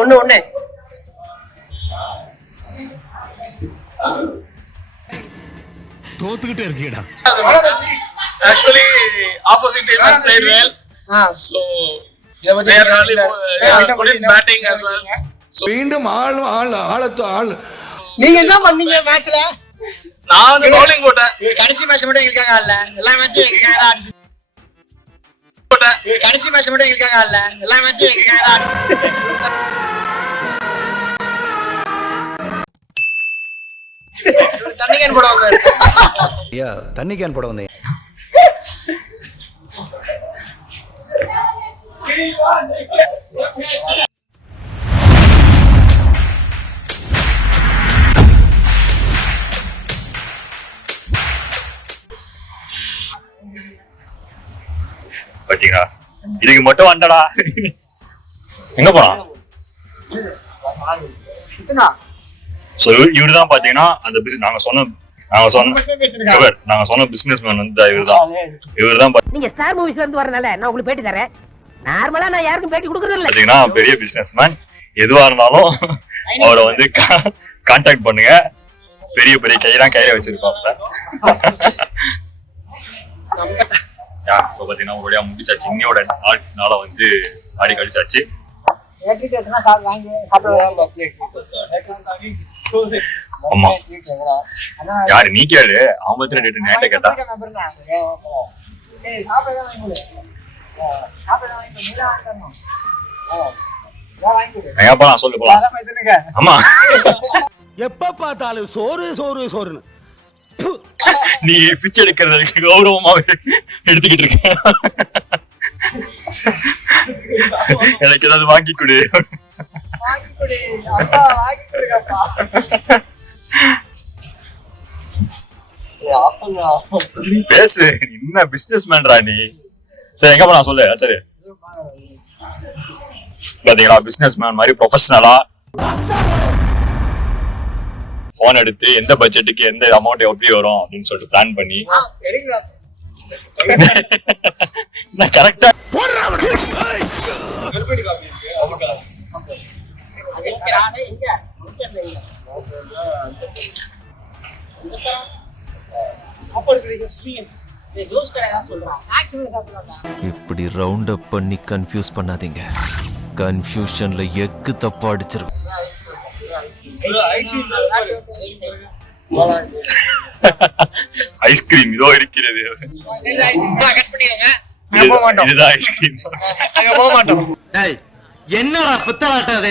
ஒண்ணு ஒண்ணு தோத்துக்கிட்டே இருக்கீடா. Actually, opposite team has played well. So they are really good in batting as well. மீண்டும் ஆள் நீங்க என்ன பண்ணீங்க மேட்ச்ல? நான் வந்து bowling போட்டேன். கடைசி மேட்ச் மட்டும் எங்களுக்காக ஆடல. எல்லா மேட்சும் எங்களுக்காக தான் ஆடுது. கடைசி மேட்ச் மட்டும் எங்களுக்காக ஆடல. எல்லா மேட்சும் எங்களுக்காக தான் ஆடுது. தண்ணி கேன் போட வந்தாரு. ஐயா தண்ணி கேன் போட வந்தேன். பாத்தீங்களா இதுக்கு மட்டும் வந்தடா எங்க போறான். சோ இவருதான் பாத்தீங்கன்னா அந்த நாங்க சொன்ன பிசினஸ் மேன் வந்து இவர்தான் நீங்க ஸ்டார் மூவிஸ்ல இருந்து வரனால நான் உங்களுக்கு பேட்டி தரேன். நார்மலா நான் யாருக்கும் பேட்டி கொடுக்கறது இல்ல. பாத்தீங்கன்னா பெரிய பிசினஸ் மேன். எதுவா இருந்தாலும் அவரை வந்து கான்டாக்ட் பண்ணுங்க. பெரிய பெரிய கையில வச்சிருப்பாங்க. இப்ப பாத்தீங்கன்னா உங்களுடைய முடிச்சாச்சு. இன்னையோட நாள வந்து ஆடி கழிச்சாச்சு. ஆமா யாரு நீ கேளு. அவங்க டேட்டு நேட்ட கேட்டா போலாம் சொல்லு போலாம். ஆமா எப்ப பார்த்தாலும் சோறு சோறு சோறுன்னு நீ பிச்சை எடுக்கிறதுக்கு கௌரவமாவே எடுத்துக்கிட்டு இருக்க. எனக்கு ஏதாவது வாங்கி கொடு. பேசு. என்ன பிசினஸ் மேன்டா நீ? சரி எங்க போனா சொல்லு. சரி பாத்தீங்களா பிசினஸ் மேன் மாதிரி ப்ரொஃபஷனலா போன் எடுத்து எந்த பட்ஜெட்டுக்கு எந்த அமௌண்ட் எப்படி வரும் அப்படின்னு சொல்லிட்டு பிளான் பண்ணி கரெக்டா இப்படி ரவுண்ட் அப் பண்ணி கன்ஃபியூஸ் பண்ணாதீங்க. கன்ஃபியூஷன்ல எக்கு தப்பா அடிச்சிரும். ஐஸ்கிரீம் இதோ இருக்கிறது. இதுதான் ஐஸ்கிரீம். என்னடா புத்தாட்டது?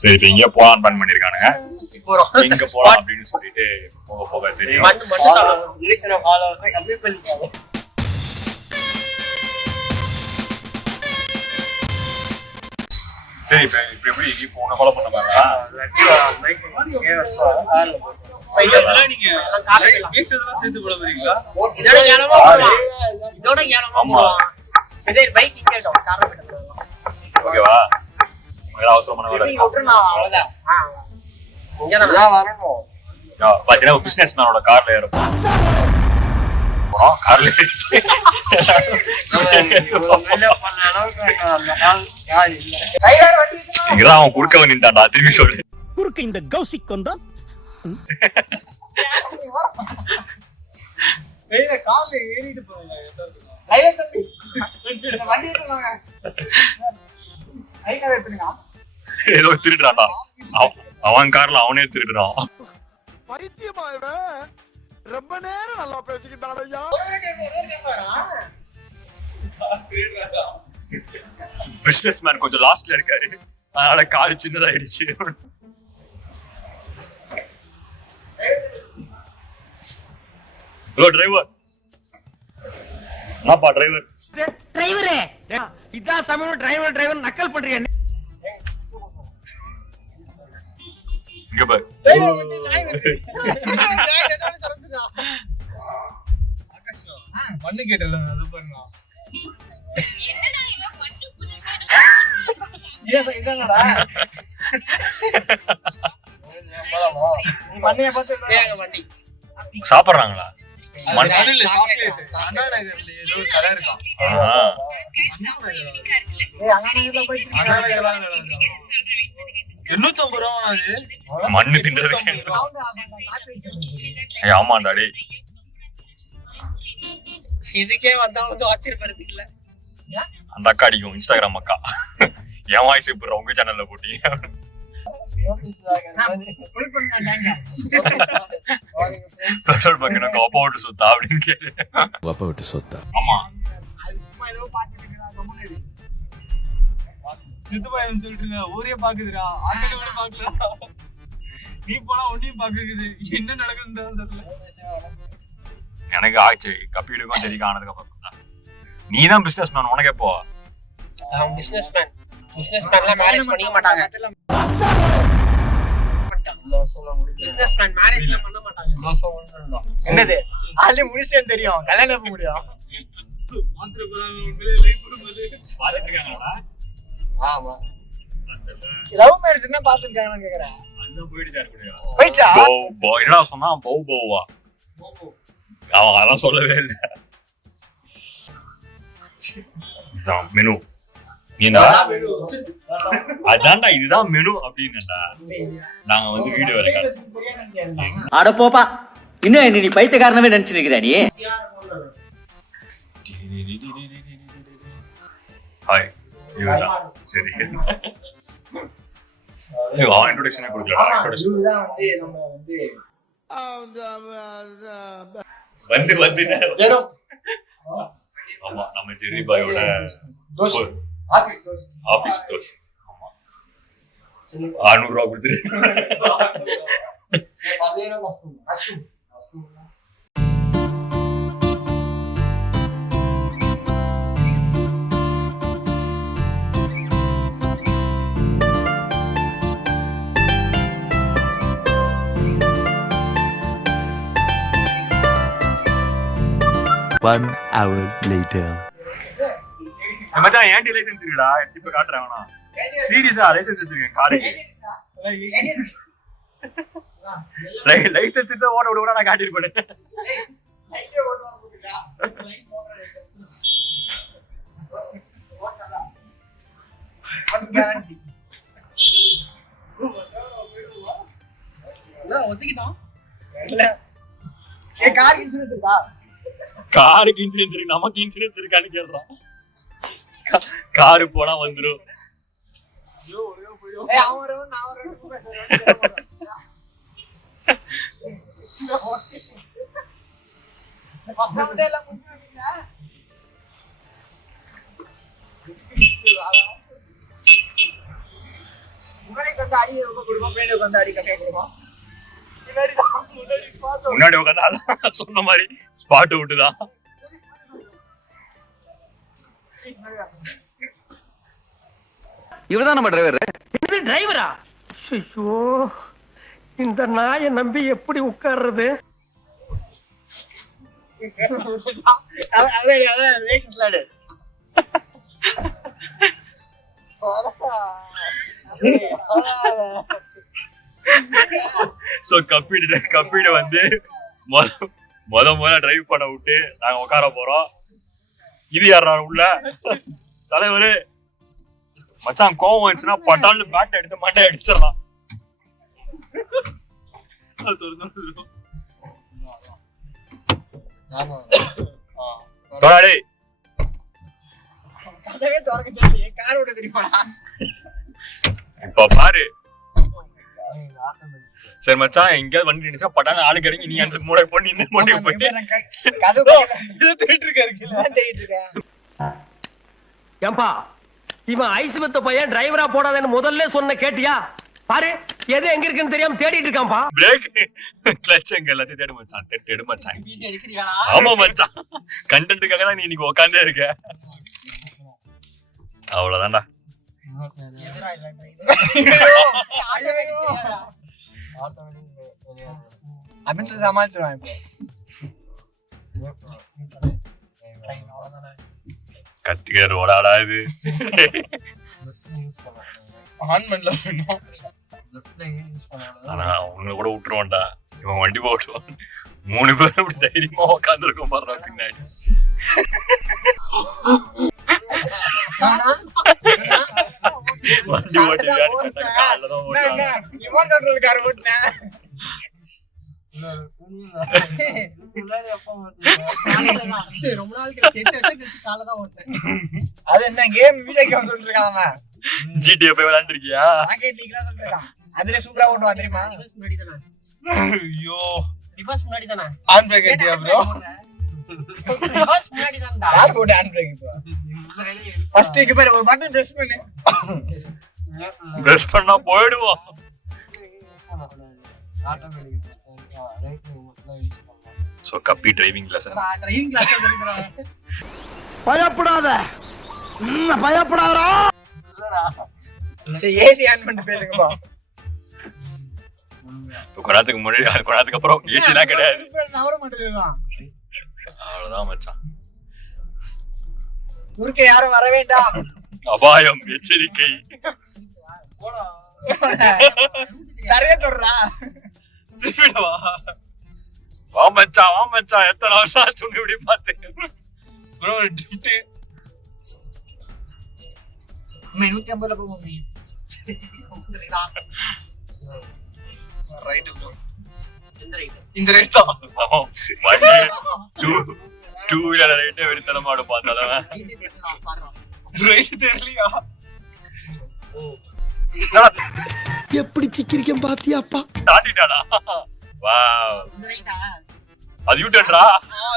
சரி இப்ப இங்க போலான்னு பிளான் பண்ணிருக்கானுங்க. எங்க போலாம் அப்படின்னு சொல்லிட்டு போக போக தெரியும். சரி இப்ப எப்படி இப்போ உன்னை ஃபாலோ பண்ண பாருங்க. ஓகேவா அவசரம் பாத்தீங்கன்னா பிசினஸ் மேனோட கார்ல ஏறப்போம். கார்ல அவன் குறுக்க நின்றான்டா. திரும்பி சொல்லு. குறுக்க இந்த கௌசிக் கொண்டா கார்ல ஏறிட்டு போவாங்க. ஏதோ திருடுறான்டா. அவன் கார்ல அவனே திருடுறான். ரொம்ப நேரம் நல்லா பேசிக்கிட்டாரையா. பிசினஸ் மேன் கொஞ்சம் லாஸ்ட்ல இருக்காரு. அதனால கார் சின்னதாயிடுச்சு. Hello driver. என்னப்பா டிரைவர்? டிரைவரே இதான் சமயம் டிரைவர் நக்கல் பண்றீங்க. இங்க பாரு. மண்ணு கேட்டல அது பண்ணா என்னடா நீ மண்ணைய பார்த்து வண்டி சாப்பிடுறாங்களா? மண்ணுல சாக்லேட் அண்ணா நகர்ல ஏதோ ஒரு கடை இருக்கான். அண்ணா நகர்ல 850 ரூபா அது மண்ணு தின்றதுக்கு. ஆமாண்டாடி, இதுக்கே வந்தவங்க ஆச்சரியப்படுறது இல்ல. அந்த அக்கா அடிக்கும், இன்ஸ்டாகிராம் அக்கா. என் வாய்ஸ் இப்ப உங்க சேனல்ல போட்டீங்க. பெட்ரோல் பங்க் எனக்கு அப்பா விட்டு சொத்தா அப்படின்னு கேளு. அப்பா விட்டு சொத்தா? ஆமா, சித்துப்பாயன்னு சொல்லிட்டு ஊரே பாக்குதுடா, ஆட்டோட பாக்கலடா. நீ போனா ஒன்னையும் பாக்குது, என்ன நடக்குதுன்னு தெரியல. எனக்கு ஆச்சு. கப்பீடுக்கும் சரி ஆனதுக்கு அப்புறம் நீதான் பிசினஸ் மேன், உனக்கு எப்போ? பிசினஸ் மேன்லாம் மேரேஜ் பண்ணிக்க மாட்டாங்க. பிசினஸ் மேன் மேரேஜ்ல பண்ண மாட்டாங்க. என்னது ஆளே முடிச்சேன்னு தெரியும், கல்யாணம் எப்ப முடியும்? ஆமா, லவ் மேரேஜ் என்ன பாத்துருக்காங்கன்னு கேக்குறேன். போயிடுச்சா? என்னடா சொன்னா? பௌவா அவன் அதெல்லாம் சொல்லவே இல்லை. மெனு அதான்டா, இதுதான் மெனு அப்படின்னுடா. நாங்க வந்து வீடியோ வரைக்கும் அட போப்பா, இன்னும் நீ பைத்தியக்காரனவே நினைச்சிருக்கிற நீ. ஹாய், இதுதான் சரி. இன்ட்ரோடக்ஷனே கொடுக்கல. இதுதான் வந்து நம்ம வந்து ஆமா, நம்ம ஜெர்ரி பாயோட ஆபீஸ் தோஸ். 600 ரூபா கொடுத்துரு. One hour later. மச்சான், ஏன்டி லைசென்ஸ் இருக்குடா? இப்ப காட்டுறேன் வேணா. சீரியஸா லைசென்ஸ் வச்சிருக்கேன் காருக்கு. லைசென்ஸ் இருந்தா ஓட விட நான் காட்டியிருப்பேன். காருக்கு இன்சூரன்ஸ் இருக்கு, நமக்கு இன்சூரன்ஸ் இருக்கான்னு கேள்றான். காரு போனா வந்துரும். முன்னாடி உட்காந்து சொன்ன மாதிரி ஸ்பாட் விட்டுதான். இவர்தான் நம்ம டிரைவர். இது டிரைவரா? ஐயோ, இந்த நாயை நம்பி எப்படி உட்கார்றது? சோ கப்பீடு வந்து முத டிரைவ் பண்ண விட்டு நாங்க உட்கார போறோம். இது யாரா உள்ள தலைவரு? மச்சான் கோவம் வந்துச்சுன்னா பட்டான்னு பேட் எடுத்து மண்டை அடிச்சிடலாம். இப்ப பாரு. சரி மச்சான், எங்கேயாவது வண்டி நினைச்சா பட்டான ஆளுக்கு இறங்கி நீ அந்த மூளை பண்ணி இந்த மூட்டை போயிட்டு ஏம்பா, இவன் ஐஸ் வித்த பையன் டிரைவரா போடாதேன்னு முதல்ல சொன்ன கேட்டியா? பாரு, எது எங்க இருக்குன்னு தெரியாம தேடிட்டு இருக்கான்பா. பிரேக் கிளட்ச் எங்க எல்லாத்தையும் தேடு மச்சான், தேடு மச்சான். ஆமா மச்சான், கண்டென்ட்டுக்காக தான் நீ இன்னைக்கு உட்காந்தே இருக்க. அவ்வளவுதான்டா. அப்படின்னு சமாளிச்சிருவான் இப்போ கத்திக்காரு ஓடாடா இது ஆன் பண்ணல ஆனா அவங்க கூட விட்டுருவான்டா இவன் வண்டி போட்டுவான் 3 பேரும் அப்படி தைரியமா உட்காந்துருக்கோம் பாடுறா பின்னாடி வண்டி ஓட்டி காலதான் ஓட்டுவாங்க ரிமோட் கண்ட்ரோல் கார் ஓட்டுனேன் ரொம்ப நாள் கழிச்சு 8 வருஷம் கழிச்சு காலதான் ஓட்டுனேன் அது என்ன கேம் வீடியோ கேம் சொல்லிட்டு இருக்கான் GTA போய் விளையாண்டுருக்கியா ராக்கெட் லீக்லாம் சொல்லிட்டு இருக்கான் அதுல சூப்பரா ஓட்டுவான் தெரியுமா ஐயோ ரிவர்ஸ் முன்னாடி தானே ஆன் பிரேக் ஏத்தியா ப்ரோ ரிவர்ஸ் முன்னாடி தான்டா யார் போடு ஆன் பிரேக் இப்போ ஃபர்ஸ்ட் இங்க பாரு ஒரு பட்டன் பிரஸ் பண்ணு பிரஸ் பண்ணா போய்டுவோம் சோ கப்பி டிரைவிங் லெசன் டிரைவிங் கிளாஸ் எடுக்கறான் பயப்படாத பயப்படாதடா சரி ஏசி ஆன் பண்ணிட்டு பேசுங்கப்பா கொடாத்துக்கு முன்னாடி கொடாத்துக்கு அப்புறம் ஏசிலாம் கிடையாது நவர மாட்டேங்கிறான் அவ்வளவுதான் மச்சான் ஊருக்கு யாரும் வர வேண்டாம் அபாயம் எச்சரிக்கை தரைய தொடறா திருப்பிடவா வா மச்சான் எத்தனை வருஷம் ஆச்சு உங்க இப்படி பார்த்தேன் ப்ரோ ட்ரிஃப்ட் 150ல போவோம் ரைட் ப்ரோ இந்த ரைட் தான் வண்டி டூ வீலர் ரைட்டே வெடித்தன மாடு பார்த்தாலும் ரைட் தெரியலையா எப்படி சிக்கிரிக்கம் பாத்தியாப்பா தாண்டிட்டானா வாவ் அது யூட்டன்டா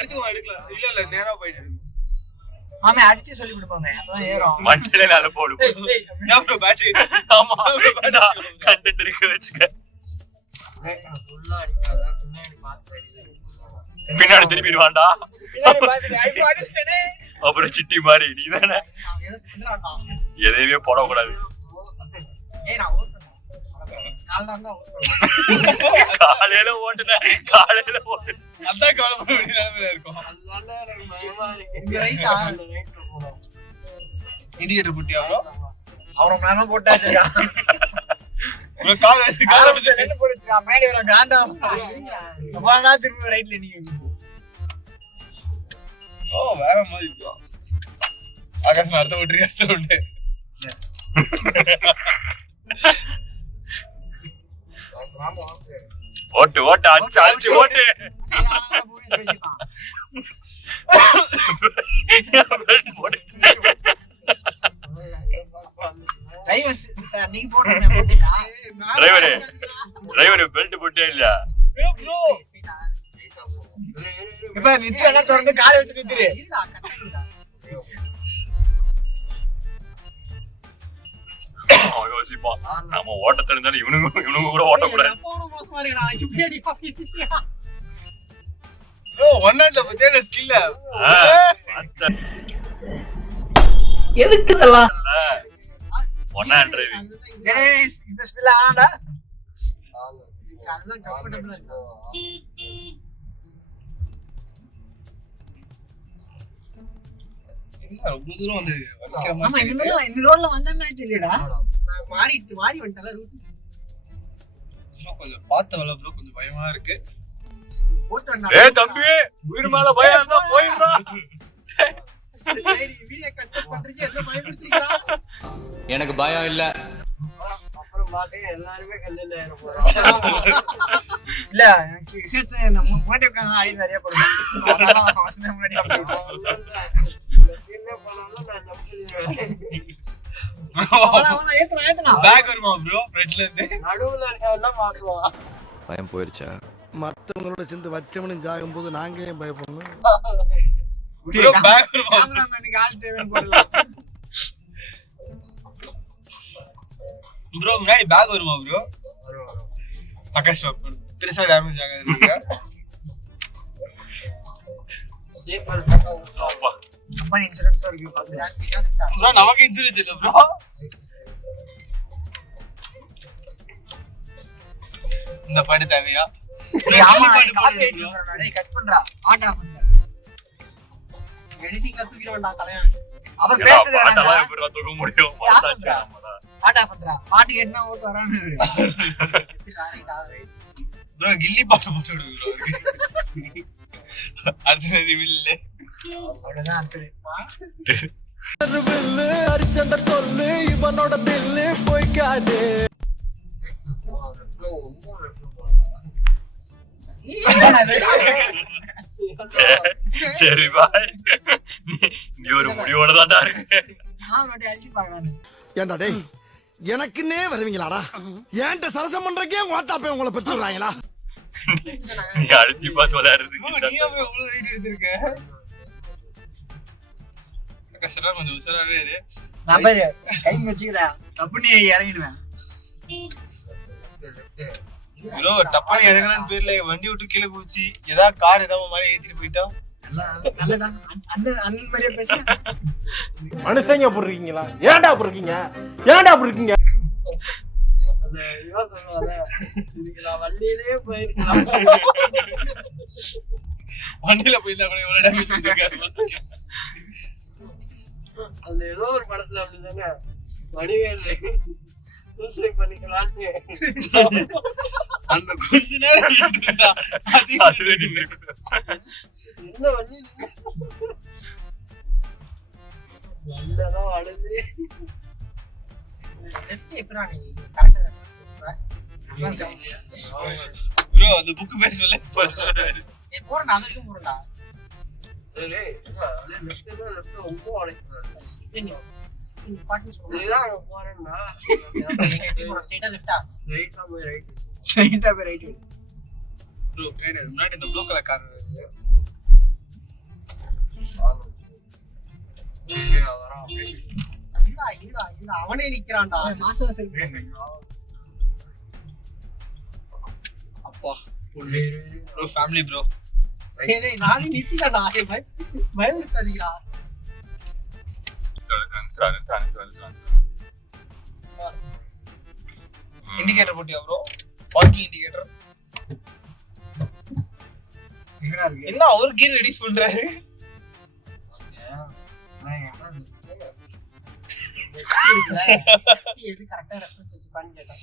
எடுக்கலாம் இல்ல நேரா போயிட்டு ஆமே அடிச்சு சொல்லி விடுவாங்க அப்பதான் ஏறும் மண்டையில நால போடு ப்ரோ பேட்டரி ஆமா கண்டென்ட் இருக்கு வெச்சுக்க பின்னாடி திரும்பிடுவான்டா அப்புறம் சிட்டி மாதிரி நீதானே எதையுமே போடக்கூடாது காலையில ஓட்டுன அதான் கவலை இருக்கும் இண்டிகேட்டர் போட்டியா ப்ரோ அவன மேல போட்டாச்சு ப்ரோ கார் என்ன போட்டுறான் மேலே வர காண்டா அம்மாடா திரும்பி ரைட்ல நீ ஓ வேற மாதிரி இருக்கு ஆகாஷ் அடுத்த விட்டு ஓட்டு அடிச்சு ஓட்டு டிரைவர் பெல்ட் போட்டே இல்ல இப்ப நித்து எல்லாம் தொடர்ந்து காலை வச்சு நித்துரு யோசிப்பான் நம்ம ஓட்ட தெரிஞ்சாலும் இவனுங்க கூட ஓட்டக்கூடாது ப்ரோ ஒன்னால பத்தியான ஸ்கில்ல எதுக்கு இதெல்லாம் ஒன்னா டிரைவிங் இந்த ஸ்பில் ஆனாடா அதுதான் கம்ஃபர்ட்டபிளா இருக்கு ரொம்ப தூரம் வந்து ஆமா இந்த ரோட்ல வந்தா தெரியலடா நான் மாறி வந்துட்டல ரூட் கொஞ்சம் பார்த்து வர ப்ரோ கொஞ்சம் பயமா இருக்கு ஏய் தம்பி உயிர் மேல பயம் இருந்தா போயிடுறா வீடியோ கட் பண்றீங்க என்ன பயப்படுறீங்களா எனக்கு பயம் இல்ல அப்புறம் பாத்தே எல்லாரும் கல்லல ஏற போறாங்க இல்ல எனக்கு விஷயத்தை நம்ம முன்னாடி உட்கார்ந்து ஐ நிறைய போடுறோம் அதனால அவசரம் முன்னாடி என்ன பண்ணாலும் நான் நம்புறேன் ஏத்துனா பேக் வருமா ப்ரோ ஃப்ரண்ட்ல இருந்து நடுவுல எல்லாம் மாத்துவான் பயம் போயிருச்சா மத்தவங்களோட சேர்ந்து வச்சவனும் ஜாகும் போது நாங்க ஏன் பயப்படணும் ப்ரோ பேக் வருமா கேமராமேனுக்கு ஆல் டிரைவன் போடலாம் ப்ரோ முன்னாடி பேக் வருமா ப்ரோ ஆகாஷ் பெருசா டேமேஜ் ஆகாது சேஃபர் அப்பா கம்பெனி இன்சூரன்ஸ் இருக்கு பாத்துடா ப்ரோ நமக்கு இன்சூரன்ஸ் இல்ல ப்ரோ இந்த பாட்டு தேவையா? டேய் ஆமா காப்பி அடிச்சு போறடா டேய் கட் பண்றா ஆட் ஆஃப் பண்ணு எடிட்டிங்ல தூக்கிட வேண்டாம் தலையா அவர் பேசுறது பாட்டெல்லாம் எப்படி தூக்க முடியும் மனசாட்சி நம்மள ஆட் ஆஃப் பண்றா பாட்டு கேட்டா ஓட்டு வரானே ப்ரோ கில்லி பாட்டு போட்டு விடுங்க ப்ரோ அர்ஜுன ரிவில் அவ்வளவுதான் அத்தரு ஹரிச்சந்தர் சொல்லு இவனோட தில்லு போய்க்காது. சரி பாய் நீ ஒரு முடிவோட தான்டா இருக்கு நான் மட்டும் அடிச்சு பார்க்கறானே ஏண்டா டேய் எனக்குன்னே வருவீங்களாடா? ஏன்ட்ட சரசம் பண்றக்கே வாட்டாப்பே உங்களை பெற்று விடுறாங்களா? நீ அழுத்தி பார்த்து விளையாடுறது நீ அப்படியே இவ்வளவு ரைட் எடுத்திருக்க கஷ்டமா கொஞ்சம் உசராவே இரு நான் பாரு கை வச்சுக்கிறேன் தப்புனி இறங்கிடுவேன் ப்ரோ டப்பானி இறங்கலான்னு பேர்ல வண்டி விட்டு கீழே குதிச்சு ஏதாவது கார் ஏதாவது மாதிரி ஏத்திட்டு போயிட்டா நல்லடா அண்ணன் மாதிரியே பேச மனுஷங்க அப்படி இருக்கீங்களா? ஏன்டா அப்படி இருக்கீங்க? ஏன்டா அப்படி இருக்கீங்க? வண்டியிலே போயிருக்கலாம் வண்டியில போயிருந்தா கூட எவ்வளவு டேமேஜ் பண்ணிருக்காரு அந்த ஏதோ ஒரு படத்துல அப்படிதானே வடிவேலு சூசைட் பண்ணிக்கலான்னு அந்த கொஞ்ச நேரம் அதுவே நின்னு என்ன வண்டி வண்டிதான் வளர்ந்து லெஃப்ட் எப்படா நீ கரெக்டா ப்ரோ அந்த புக் பேர் சொல்ல போறடா அதுக்கும் போறடா சரி லெஃப்ட் ரொம்ப அழைக்கிறாங்க நீதான் போறேன்னா ஸ்ட்ரைட்டா லெஃப்டா ஸ்ட்ரைட்டா போய் ரைட் ப்ரோ கிரேட் முன்னாடி இந்த ப்ளூ கலர் கார் இல்ல அவனே நிக்கிறான்டா மாசம் சரி அப்பா ப்ரோ ஃபேமிலி ப்ரோ டேய் நானே நித்திடா பயமுறுத்தாதீங்கடா இண்டிகேட்டர் போட்டியா ப்ரோ பார்க்கிங் இண்டிகேட்டர் எங்கடா இருக்கு என்ன அவர் கீர் ரெடியூஸ் பண்றாரு எது கரெக்ட்டா ரெஃபரன்ஸ் வச்சு பண்ணி கேட்டா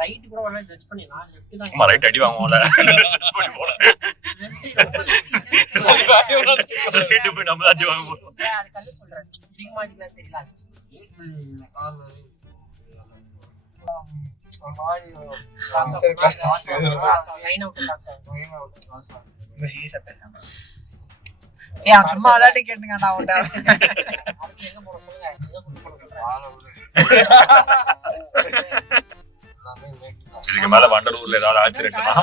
ரைட் கூட ஒண்ணா ஜட்ஜ் பண்ணிடலாம் லெஃப்ட் தான் அம்மா ரைட் அடி வாங்குவோம்ல பண்ணி போல ரைட் போய் நம்ம அடி வாங்குவோம் அது கல்ல சொல்றேன் டிங் மாட்டிலாம் தெரியல லைன் அவுட் கிளாஸ் ஏய் அவன் சும்மா விளையாட்டு கேட்டுங்கடா அவன்டா அதுக்கு எங்க போற சொல்லுங்க இதுக்கு மேல வண்டலூர்ல ஏதாவது ஆக்சிடென்ட்னா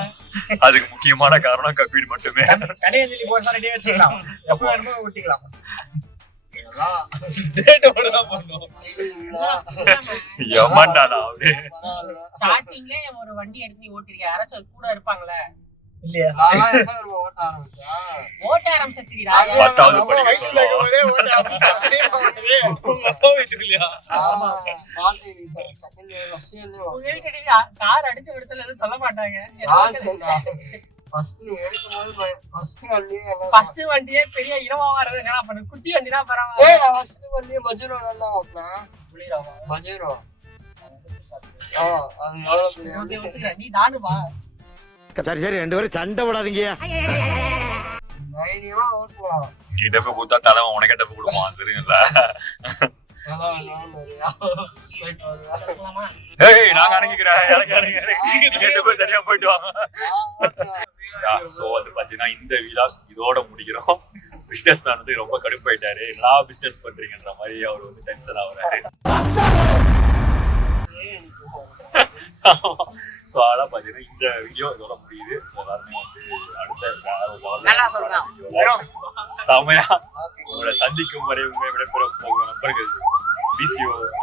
அதுக்கு முக்கியமான காரணம் கப்பீடு மட்டுமே. கடையஞ்சலி போட்டு ரெடியா வச்சுக்கலாம் எப்ப வேணுமோ ஓட்டிக்கலாம் டேட்டோட தான் பண்ணோம் ஏமாண்டாடா அப்படியே ஸ்டார்டிங்ல ஒரு வண்டி எடுத்து நீ ஓட்டிருக்க யாராச்சும் கூட இருப்பாங்களே இல்லையா ஓட்ட ஆரம்பிச்ச சரிடா 10வது படிக்க கார் அடிச்சு விடுச்சல எதுவும் சொல்ல மாட்டாங்க ஃபர்ஸ்ட் வண்டியே பெரிய இரவா வரது என்னடா பண்ணு குட்டி வண்டினா பரவாயில்லை ஃபர்ஸ்ட் வண்டியே பஜேரோ நல்லா ஓட்டலாம் புளிராவா பஜேரோ நீ நானு வா சரி சரி ரெண்டு பேரும் சண்டை போடாதீங்க. நீ டெஃப் கொடுத்தா தலைவன் உனக்கே டெஃப் கொடுப்பான் தெரியும்ல. ஏய் நாங்க அடங்கிக்கிறேன் நீங்க ரெண்டு பேரும் தனியா போயிட்டு வாங்க. சோ வந்து பாத்தீங்கன்னா இந்த விலாஸ் இதோட முடிக்கிறோம். பிசினஸ் மேன் வந்து ரொம்ப கடுப்பாயிட்டாரு. நான் பிசினஸ் பண்றீங்கன்ற மாதிரி அவர் வந்து டென்ஷன் ஆகுறாரு. சோ அதான் பாத்தீங்கன்னா இந்த வீடியோ இதோட முடியுது. ஸோ எல்லாருமே வந்து அடுத்த செமையா உங்களை சந்திக்கும் வரை உங்களை விட போகிற நண்பர்கள்